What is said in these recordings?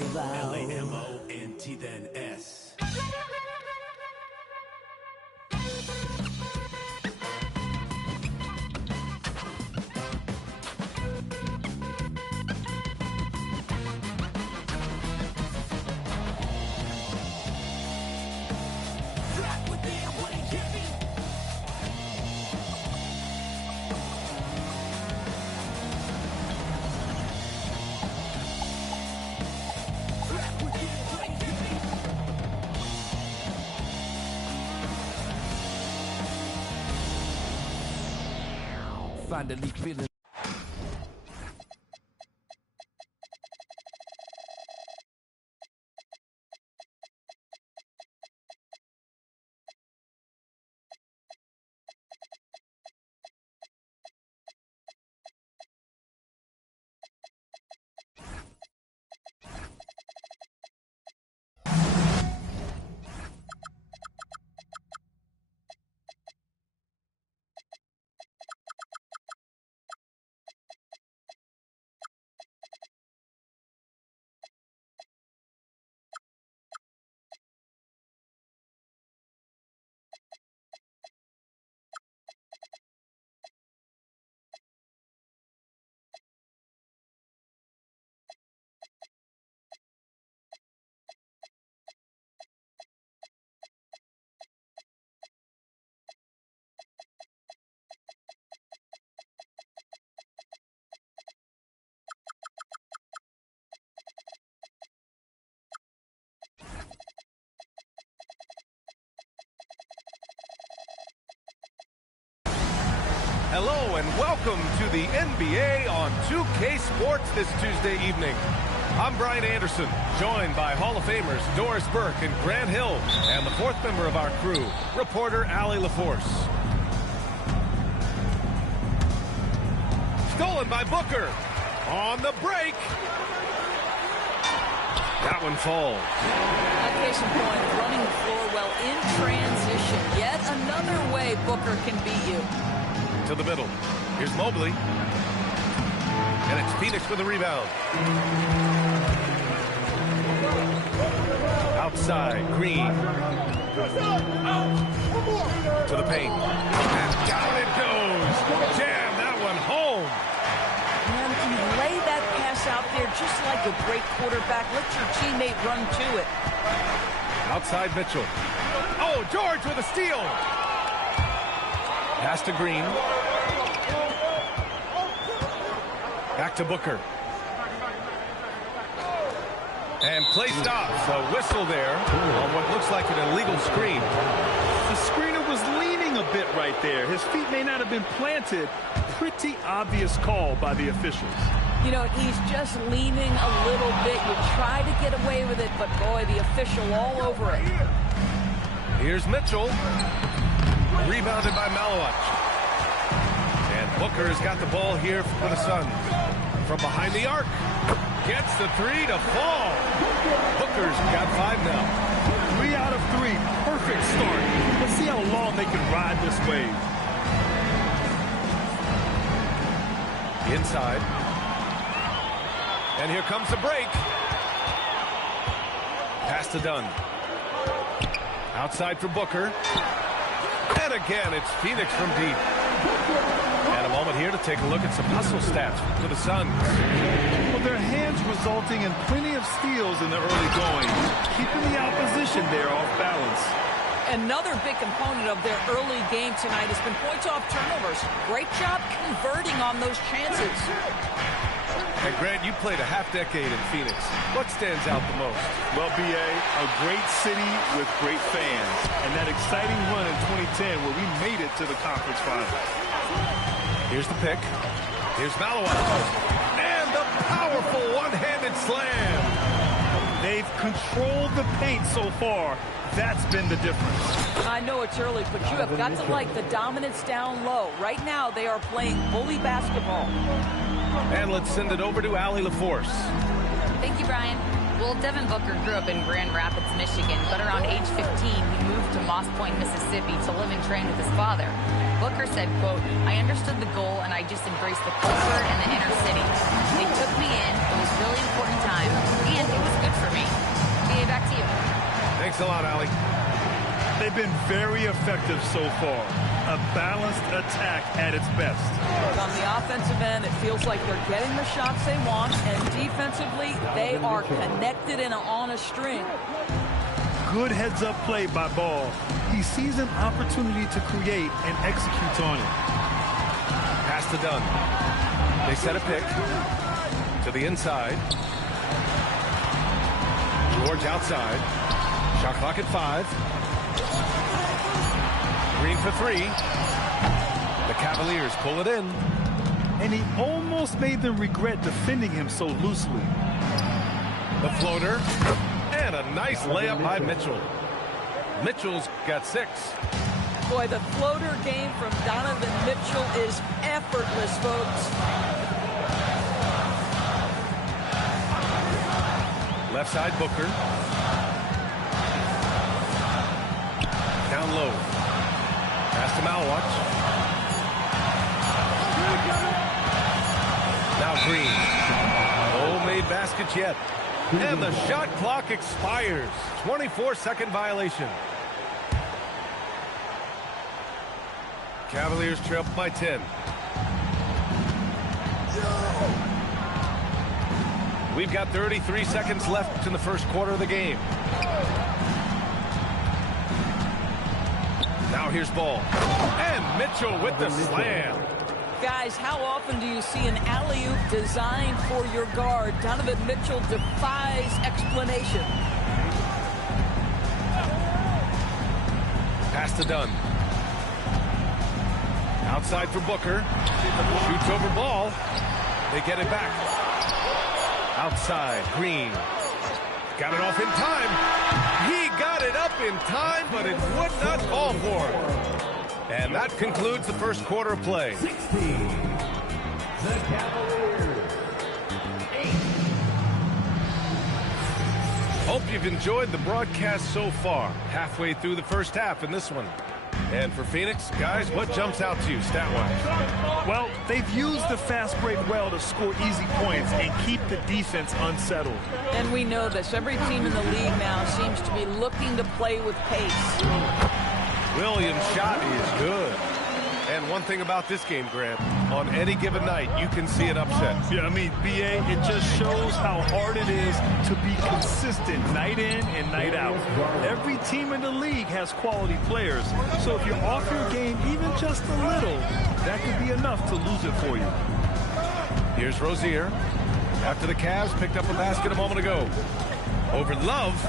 Lamont then S. Finally feeling. Hello and welcome to the NBA on 2K Sports this Tuesday evening. I'm Brian Anderson, joined by Hall of Famers Doris Burke and Grant Hill, and the fourth member of our crew, reporter Allie LaForce. Stolen by Booker. On the break. That one falls. Case in point, running the floor well in transition. Yet another way Booker can beat you. To the middle. Here's Mobley. And it's Phoenix with a rebound. Outside, Green. To the paint. And down it goes. Jam that one home. And you lay that pass out there just like a great quarterback. Let your teammate run to it. Outside Mitchell. Oh, George with a steal. Pass to Green. Back to Booker. And play stops. A whistle there on what looks like an illegal screen. The screener was leaning a bit right there. His feet may not have been planted. Pretty obvious call by the officials. You know, he's just leaning a little bit. You try to get away with it, but boy, the official all over it. Here's Mitchell. Rebounded by Malowich. And Booker has got the ball here for the Suns. From behind the arc. Gets the three to fall. Booker's got 5 now. 3 out of 3. Perfect start. Let's see how long they can ride this wave. Inside. And here comes the break. Pass to Dunn. Outside for Booker. And again, it's Phoenix from deep. And a moment here to take a look at some hustle stats for the Suns. Well, their hands resulting in plenty of steals in the early going, keeping the opposition there off balance. Another big component of their early game tonight has been points off turnovers. Great job converting on those chances. And Grant, you played a half-decade in Phoenix. What stands out the most? Well, B.A., a great city with great fans. And that exciting run in 2010 where we made it to the conference finals. Here's the pick. Here's Malowich. And the powerful one-handed slam. They've controlled the paint so far. That's been the difference. I know it's early, but you have got to like the dominance down low. Right now, they are playing bully basketball. And let's send it over to Allie LaForce. Thank you, Brian. Well, Devin Booker grew up in Grand Rapids, Michigan, but around age 15, he moved to Moss Point, Mississippi to live and train with his father. Booker said, quote, "I understood the goal and I just embraced the culture and the inner city. They took me in. It was a really important time, and it was good a lot, Allie. They've been very effective so far. A balanced attack at its best. On the offensive end, it feels like they're getting the shots they want, and defensively, they are connected and on a string. Good heads-up play by Ball. He sees an opportunity to create and executes on it. Pass to Dunn. They set a pick to the inside. George outside. Shot clock at 5. Green for 3. The Cavaliers pull it in. And he almost made them regret defending him so loosely. The floater. And a nice layup by Mitchell. Mitchell's got 6. Boy, the floater game from Donovan Mitchell is effortless, folks. Left side, Booker. Down low. Pass to Malwatch. Now Green. No made baskets yet. And the shot clock expires. 24-second violation. Cavaliers trail by 10. We've got 33 seconds left in the first quarter of the game. Now here's Ball. And Mitchell with the slam. Guys, how often do you see an alley-oop designed for your guard? Donovan Mitchell defies explanation. Pass to Dunn. Outside for Booker. Shoots over Ball. They get it back. Outside, Green. Got it off in time. He got it up in time, but it would not fall for him. And that concludes the first quarter of play. 16. The Cavaliers. 8. Hope you've enjoyed the broadcast so far. Halfway through the first half in this one. And for Phoenix, guys, what jumps out to you stat-wise? Well, they've used the fast break well to score easy points and keep the defense unsettled. And we know this. Every team in the league now seems to be looking to play with pace. Williams' shot is good. And one thing about this game, Grant, on any given night, you can see an upset. Yeah, I mean, BA, it just shows how hard it is to be consistent night in and night out. Every team in the league has quality players, so if you're off your game even just a little, that could be enough to lose it for you. Here's Rozier. After the Cavs picked up a basket a moment ago. Over Love.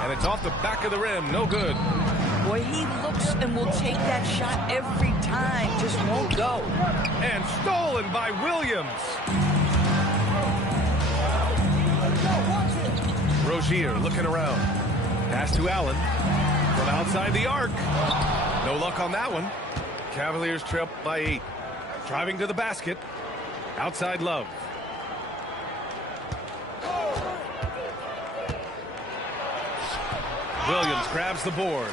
And it's off the back of the rim. No good. Boy, he looks and will take that shot every time. Just won't go. And stolen by Williams. Rozier looking around. Pass to Allen. From outside the arc. No luck on that one. Cavaliers trail by 8. Driving to the basket. Outside Love. Williams grabs the board.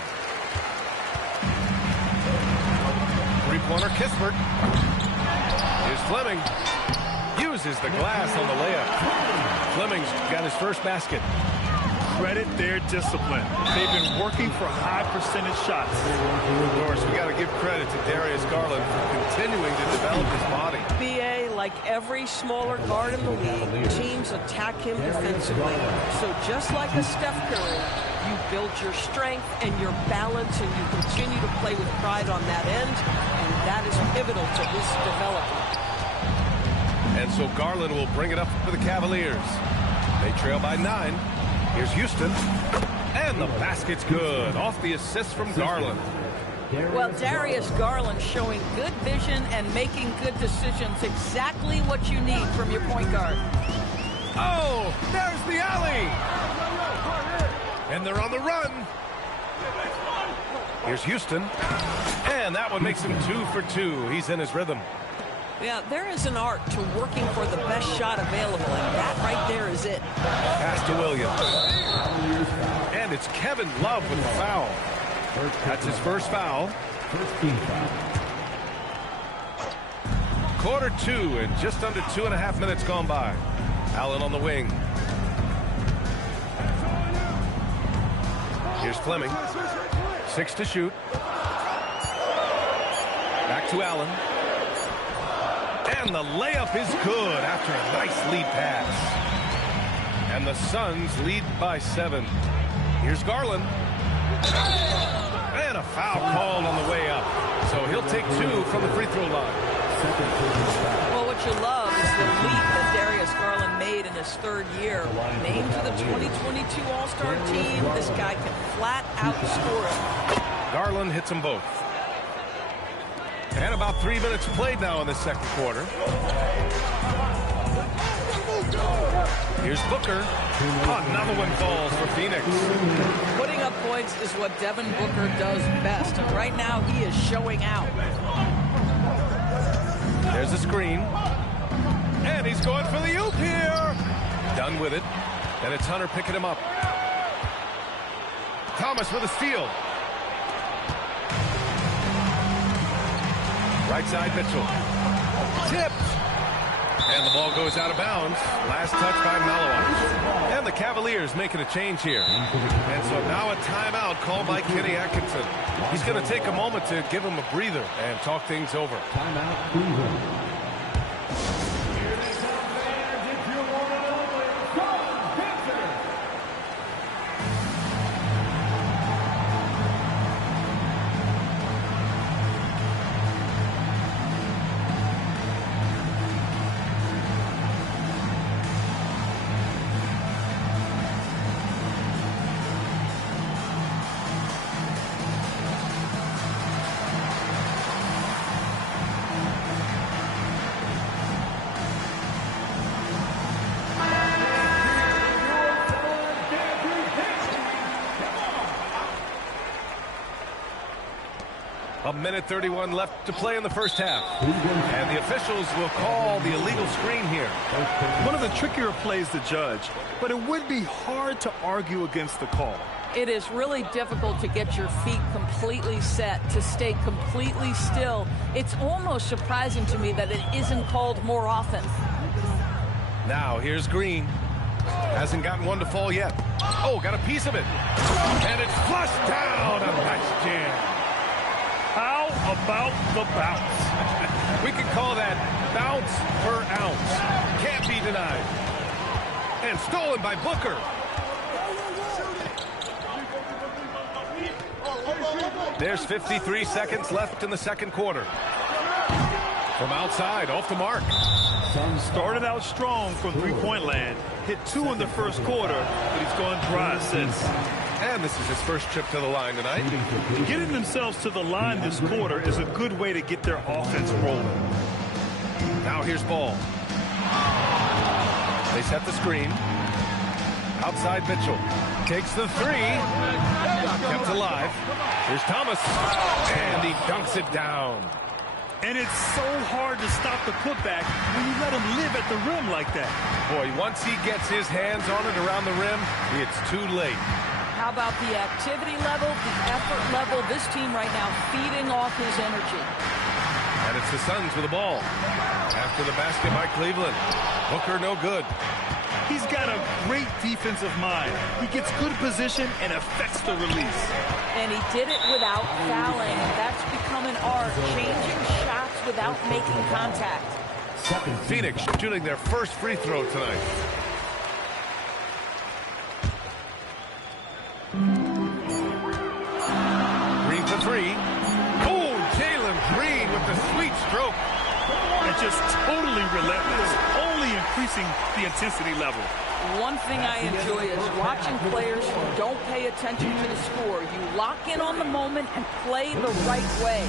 Three-pointer, Kispert. Here's Fleming. Uses the glass on the layup. Fleming's got his first basket. Credit their discipline. They've been working for high percentage shots. Of course, we got to give credit to Darius Garland for continuing to develop his body. BA, like every smaller guard in the league, teams attack him defensively. So just like a Steph Curry, you build your strength and your balance, and you continue to play with pride on that end, and that is pivotal to his development. And so Garland will bring it up for the Cavaliers. They trail by 9. Here's Houston. And the basket's good. Off the assist from Garland. Well, Darius Garland showing good vision and making good decisions. Exactly what you need from your point guard. Oh, there's the alley. And they're on the run. Here's Houston. And that one makes him 2 for 2. He's in his rhythm. Yeah, there is an art to working for the best shot available, and that right there is it. Pass to Williams. And it's Kevin Love with the foul. That's his first foul. Quarter 2 and just under 2.5 minutes gone by. Allen on the wing. Here's Fleming. 6 to shoot. Back to Allen. And the layup is good after a nice lead pass. And the Suns lead by 7. Here's Garland. And a foul called on the way up. So he'll take 2 from the free throw line. Well, what you love is the leap that Darius Garland made in his 3rd year. Named to the 2022 All-Star team, this guy can flat out score it. Garland hits them both. And about 3 minutes played now in the second quarter. Here's Booker. Another one falls for Phoenix. Putting up points is what Devin Booker does best, and right now he is showing out. There's a screen. And he's going for the oop here. Done with it. And it's Hunter picking him up. Thomas with a steal. Right side Mitchell. Tipped. And the ball goes out of bounds. Last touch by Malawich. And the Cavaliers making a change here. And so now a timeout called by Kenny Atkinson. He's going to take a moment to give him a breather and talk things over. Timeout, Cleveland. A minute 31 left to play in the first half. And the officials will call the illegal screen here. One of the trickier plays to judge, but it would be hard to argue against the call. It is really difficult to get your feet completely set, to stay completely still. It's almost surprising to me that it isn't called more often. Now here's Green. Hasn't gotten one to fall yet. Oh, got a piece of it. And it's flushed down. A nice jam. How about the bounce? We can call that bounce per ounce. Can't be denied. And stolen by Booker. There's 53 seconds left in the second quarter. From outside, off the mark. Started out strong from three-point land. Hit 2 in the first quarter, but he's gone dry since. And this is his first trip to the line tonight. Getting themselves to the line this quarter is a good way to get their offense rolling. Now here's Ball. They set the screen. Outside Mitchell. Takes the 3. Kept alive. Here's Thomas. And he dunks it down. And it's so hard to stop the putback when you let him live at the rim like that. Boy, once he gets his hands on it around the rim, it's too late. How about the activity level, the effort level? This team right now feeding off his energy. And it's the Suns with the ball. After the basket by Cleveland. Booker no good. He's got a great defensive mind. He gets good position and affects the release. And he did it without fouling. That's become an art, changing shots without making contact. Phoenix shooting their first free throw tonight. Green for 3. Oh, Jalen Green with the sweet stroke. And just totally relentless, only increasing the intensity level. One thing I enjoy is watching players who don't pay attention to the score. You lock in on the moment and play the right way.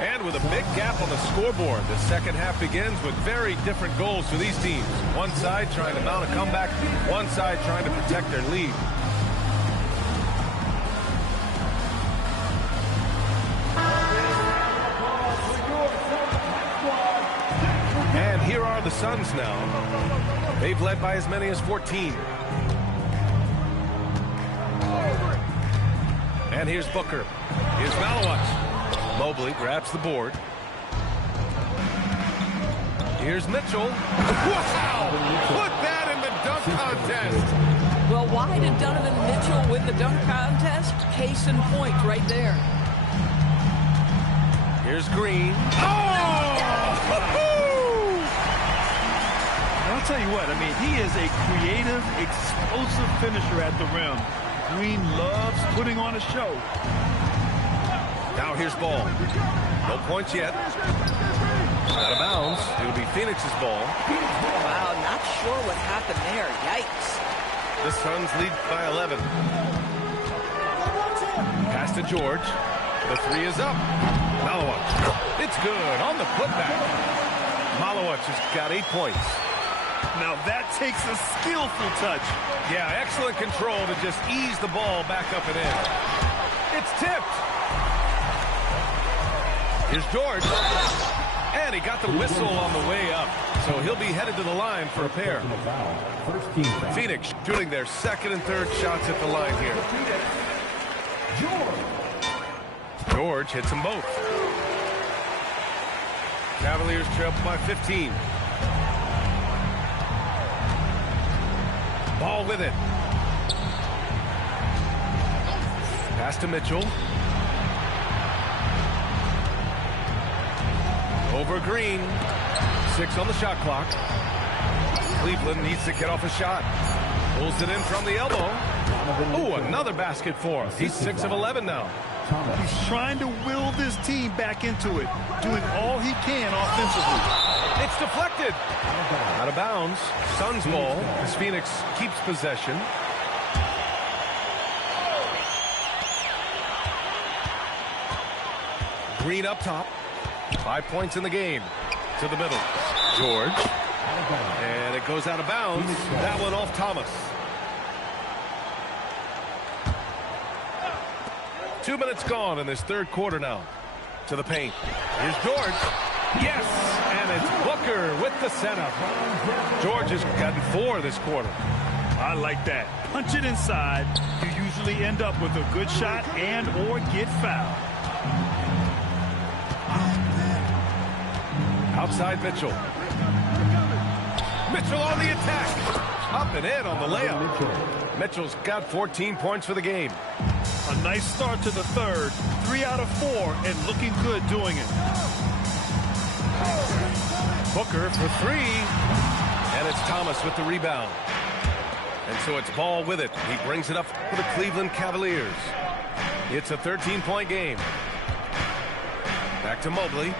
And with a big gap on the scoreboard, the second half begins with very different goals for these teams. One side trying to mount a comeback, one side trying to protect their lead. And here are the Suns now. They've led by as many as 14. And here's Booker. Here's Malawich. Mobley grabs the board. Here's Mitchell. Wow! Put that in the dunk contest. Well, Why did Donovan Mitchell win the dunk contest? Case in point right there. Here's Green. Oh! I'll tell you what, I mean, he is a creative, explosive finisher at the rim. Green loves putting on a show. Now here's ball. No points yet. Out of bounds. It'll be Phoenix's ball. Wow, not sure what happened there. Yikes. The Suns lead by 11. Pass to George. The three is up. Malowicz. It's good on the putback. Malowicz has got 8 points. Now that takes a skillful touch. Yeah, excellent control to just ease the ball back up and in. It's tipped. Here's George. And he got the whistle on the way up. So he'll be headed to the line for a pair. Phoenix shooting their second and third shots at the line here. George hits them both. Cavaliers trail by 15. Ball with it. Pass to Mitchell. Over Green. 6 on the shot clock. Cleveland needs to get off a shot. Pulls it in from the elbow. Oh, another basket for him. He's 6 of 11 now. He's trying to will this team back into it, doing all he can offensively. It's deflected. Out of bounds. Suns ball as Phoenix keeps possession. Green up top. 5 points in the game. To the middle. George. And it goes out of bounds. That one off Thomas. 2 minutes gone in this third quarter now. To the paint. Here's George. Yes! And it's Booker with the setup. George has gotten 4 this quarter. I like that. Punch it inside. You usually end up with a good shot and or get fouled. Outside Mitchell. Mitchell on the attack. Up and in on the layup. Mitchell's got 14 points for the game. A nice start to the third. 3 out of 4 and looking good doing it. Booker for 3. And it's Thomas with the rebound. And so it's Ball with it. He brings it up for the Cleveland Cavaliers. It's a 13-point game. Back to Mobley.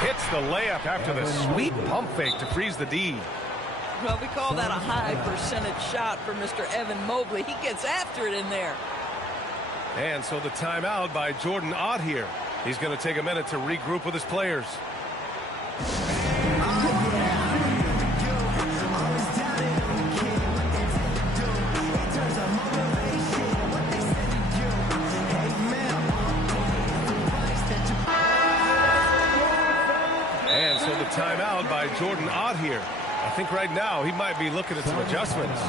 Hits the layup after the sweet pump fake to freeze the D. Well, we call that a high percentage shot for Mr. Evan Mobley. He gets after it in there. And so the timeout by Jordan Ott here. He's going to take a minute to regroup with his players. And so the timeout by Jordan Ott here. I think right now he might be looking at some adjustments.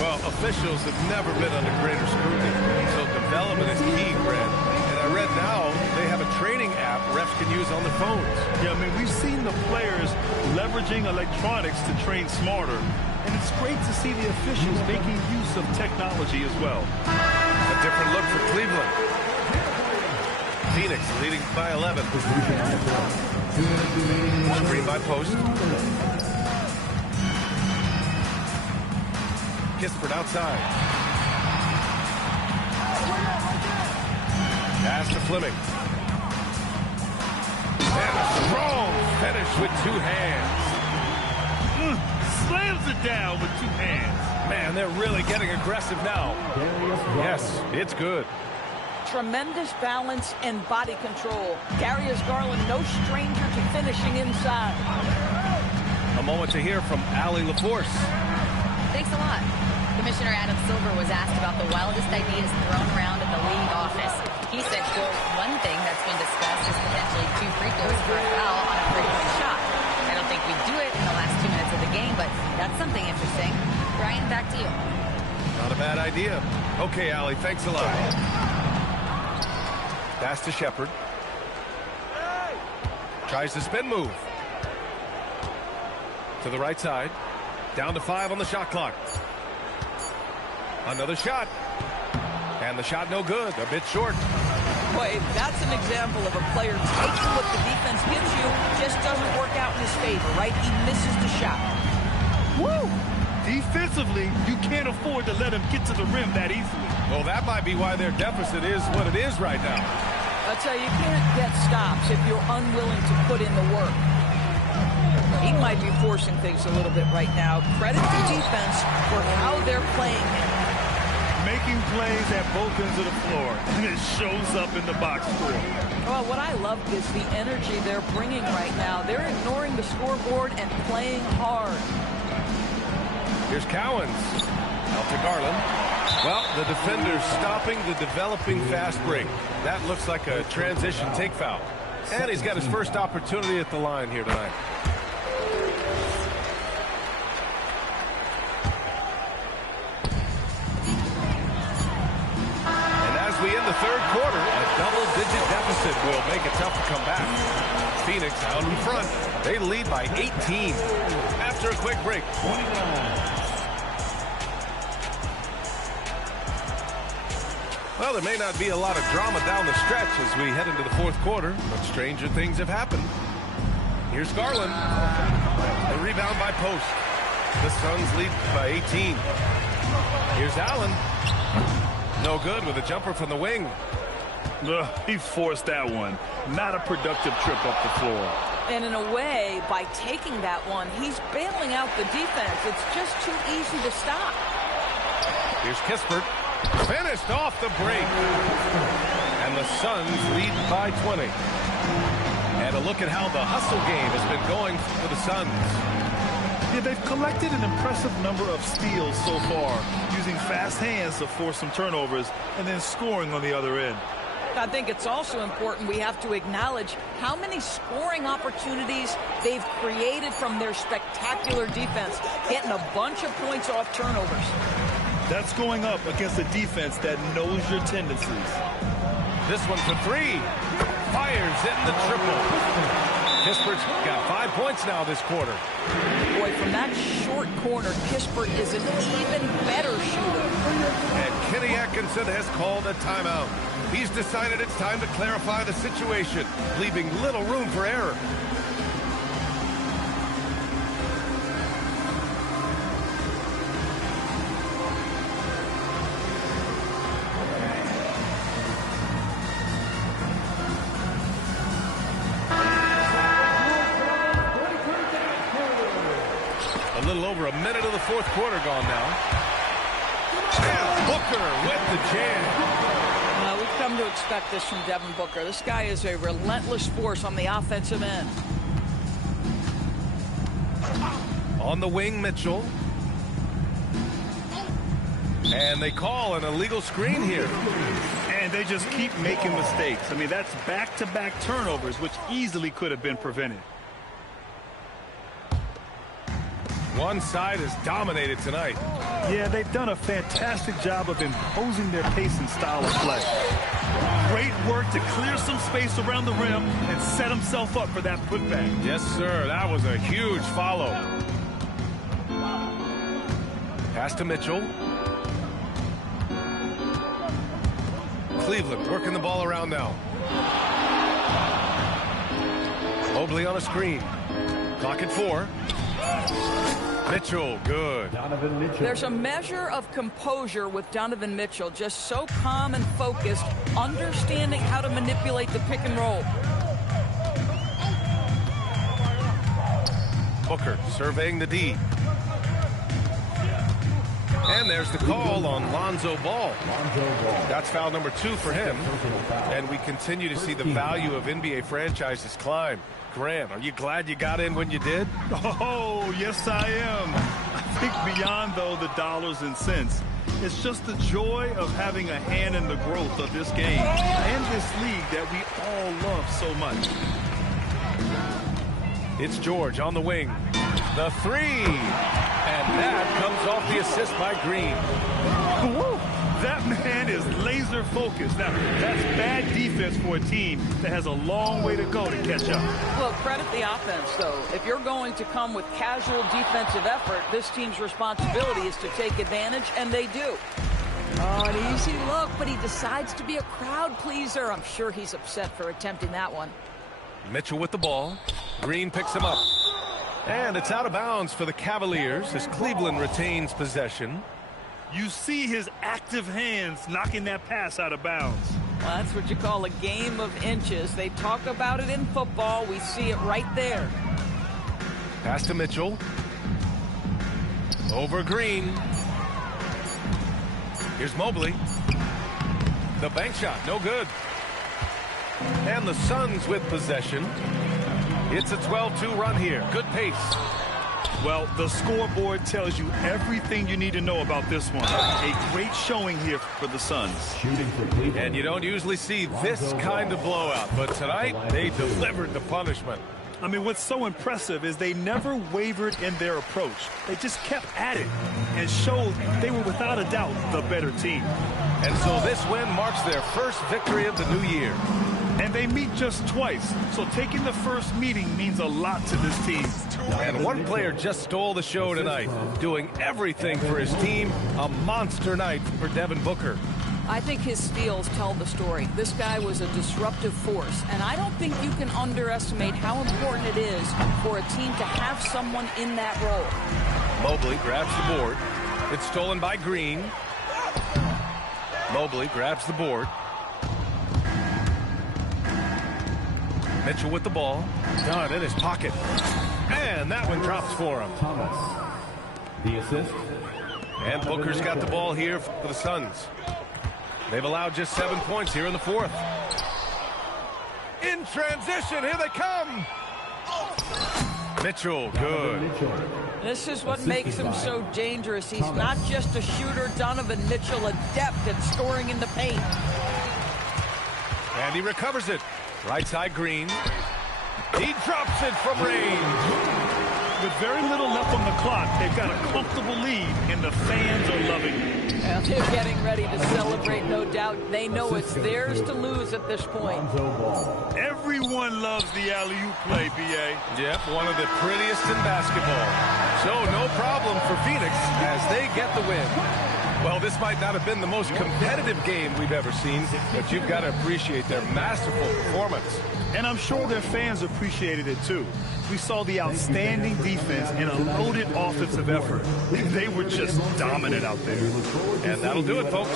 Well, officials have never been under greater scrutiny, so development is key, Brad. And I read now they have a training app refs can use on their phones. Yeah, I mean, we've seen the players leveraging electronics to train smarter, and it's great to see the officials making use of technology as well. A different look for Cleveland. Phoenix leading by 11. Screen by post. Kispert outside. Pass to Fleming. And a strong finish with 2 hands. Slams it down with 2 hands. Man, they're really getting aggressive now. Yes, it's good. Tremendous balance and body control. Darius Garland, no stranger to finishing inside. A moment to hear from Allie LaForce. Thanks a lot. Commissioner Adam Silver was asked about the wildest ideas thrown around in the league office. He said, quote, one thing that's been discussed is potentially 2 free throws for a foul on a three-point shot. I don't think we'd do it in the last 2 minutes of the game, but that's something interesting. Brian, back to you. Not a bad idea. Okay, Allie, thanks a lot. Pass to Shepherd. Tries the spin move. To the right side. Down to 5 on the shot clock. Another shot. And the shot no good. A bit short. Boy, that's an example of a player taking what the defense gives you, just doesn't work out in his favor, right? He misses the shot. Woo! Defensively, you can't afford to let him get to the rim that easily. Well, that might be why their deficit is what it is right now. I'll tell you, you can't get stops if you're unwilling to put in the work. He might be forcing things a little bit right now. Credit to defense for how they're playing him. Making plays at both ends of the floor, and it shows up in the box score. Well, what I love is the energy they're bringing right now. They're ignoring the scoreboard and playing hard. Here's Cowens. Out to Garland. Well, the defender's stopping the developing fast break. That looks like a transition take foul. And he's got his first opportunity at the line here tonight. And as we end the third quarter, a double-digit deficit will make it tough to come back. Phoenix out in front. They lead by 18 after a quick break. Well, there may not be a lot of drama down the stretch as we head into the fourth quarter, but stranger things have happened. Here's Garland. The rebound by Post. The Suns lead by 18. Here's Allen. No good with a jumper from the wing. He forced that one. Not a productive trip up the floor. And in a way, by taking that one, he's bailing out the defense. It's just too easy to stop. Here's Kispert. Finished off the break. And the Suns lead by 20. And a look at how the hustle game has been going for the Suns. Yeah, they've collected an impressive number of steals so far, using fast hands to force some turnovers and then scoring on the other end. I think it's also important we have to acknowledge how many scoring opportunities they've created from their spectacular defense, getting a bunch of points off turnovers. That's going up against a defense that knows your tendencies. This one for three. Fires in the triple. Kispert's got 5 points now this quarter. Boy, from that short corner, Kispert is an even better shooter. And Kenny Atkinson has called a timeout. He's decided it's time to clarify the situation, leaving little room for error. A little over a minute of the fourth quarter gone now. And Booker with the jam. We've come to expect this from Devin Booker. This guy is a relentless force on the offensive end. On the wing, Mitchell. And they call an illegal screen here. And they just keep making mistakes. I mean, that's back-to-back turnovers, which easily could have been prevented. One side is dominated tonight. Yeah, they've done a fantastic job of imposing their pace and style of play. Great work to clear some space around the rim and set himself up for that putback. Yes, sir. That was a huge follow. Pass to Mitchell. Cleveland working the ball around now. Mobley on a screen. Clock at 4. Mitchell, good. There's a measure of composure with Donovan Mitchell, just so calm and focused, understanding how to manipulate the pick and roll. Booker surveying the D. And there's the call on Lonzo Ball. That's foul number 2 for him. And we continue to see the value of NBA franchises climb. Grant, are you glad you got in when you did? Oh, yes, I am. I think beyond, though, the dollars and cents, it's just the joy of having a hand in the growth of this game and this league that we all love so much. It's George on the wing. The 3. And that comes off the assist by Green. Woo! That man is laser focused. Now, that's bad defense for a team that has a long way to go to catch up. Well, credit the offense, though. If you're going to come with casual defensive effort, this team's responsibility is to take advantage, and they do. Oh, an easy look, but he decides to be a crowd pleaser. I'm sure he's upset for attempting that one. Mitchell with the ball. Green picks him up. And it's out of bounds for the Cavaliers as Cleveland retains possession. You see his active hands knocking that pass out of bounds. Well, that's what you call a game of inches. They talk about it in football. We see it right there. Pass to Mitchell. Over Green. Here's Mobley. The bank shot, no good. And the Suns with possession. It's a 12-2 run here. Good pace. Well, the scoreboard tells you everything you need to know about this one. A great showing here for the Suns. And you don't usually see this kind of blowout, but tonight they delivered the punishment. I mean, what's so impressive is they never wavered in their approach. They just kept at it and showed they were without a doubt the better team. And so this win marks their first victory of the new year. And they meet just twice, so taking the first meeting means a lot to this team. And one player just stole the show tonight, doing everything for his team. A monster night for Devin Booker. I think his steals tell the story. This guy was a disruptive force, and I don't think you can underestimate how important it is for a team to have someone in that role. Mobley grabs the board. It's stolen by Green. Mobley grabs the board. Mitchell with the ball. Done in his pocket. And that one drops for him. Thomas, the assist. And Booker's got the ball here for the Suns. They've allowed just 7 points here in the fourth. In transition, here they come. Mitchell, good. This is what makes him so dangerous. He's not just a shooter. Donovan Mitchell, adept at scoring in the paint. And he recovers it. Right side, Green. He drops it from range. With very little left on the clock, they've got a comfortable lead, and the fans are loving it. And they're getting ready to celebrate, no doubt. They know it's theirs to lose at this point. Everyone loves the alley-oop play, B.A. Yep, one of the prettiest in basketball. So no problem for Phoenix as they get the win. Well, this might not have been the most competitive game we've ever seen, but you've got to appreciate their masterful performance. And I'm sure their fans appreciated it, too. We saw the outstanding defense and a loaded offensive effort. They were just dominant out there. And that'll do it, folks.